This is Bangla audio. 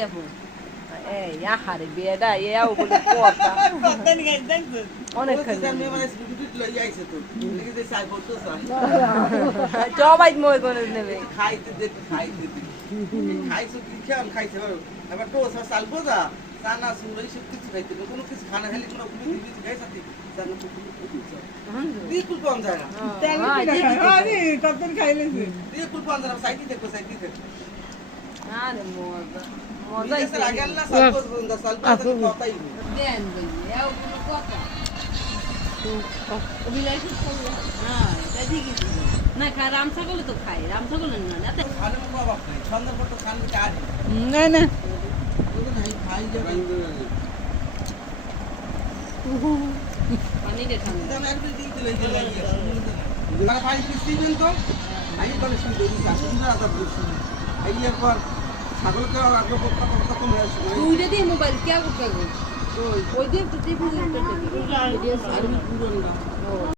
আপু এই আহারে বেডা এও বলে কথা অনেক সবাই মই করে নেবে খাইছো কি খেয়াল খাইছে এবার টোসা চালবো যা চানা সুন্দর সব কিছু খাইতে কোনো কিছু খানা খালি কোনো কিছু খাইছে জানো তো বিলকুল কম যায় না আরে কতদিন খাইলেছে বিলকুল কম যায় না সাইডে দেখো আরে মজা মজা এই স্যার আগে না সালবো বন্ধ সালবো কথাই দেন এও বলে কথা না খায় রাম ছাগলে তো খায় রাম ছাগলে না খানে বাবা খাই সন্ধ্যার পর তো খান দিতে আর না না খাই যাবে পানি কে খান দাম একদিন দিতে লইতে লাগিয়ে যারা পানি পিছিবেন তো আমি বলে শুই দেই সুন্দর আদা বলছি এই একবার ছাগলকে আগে কথা কম হয়েছে তুই যদি মোবাইল কে করতে ওই দিয়ে তো টিভি আর পুরো না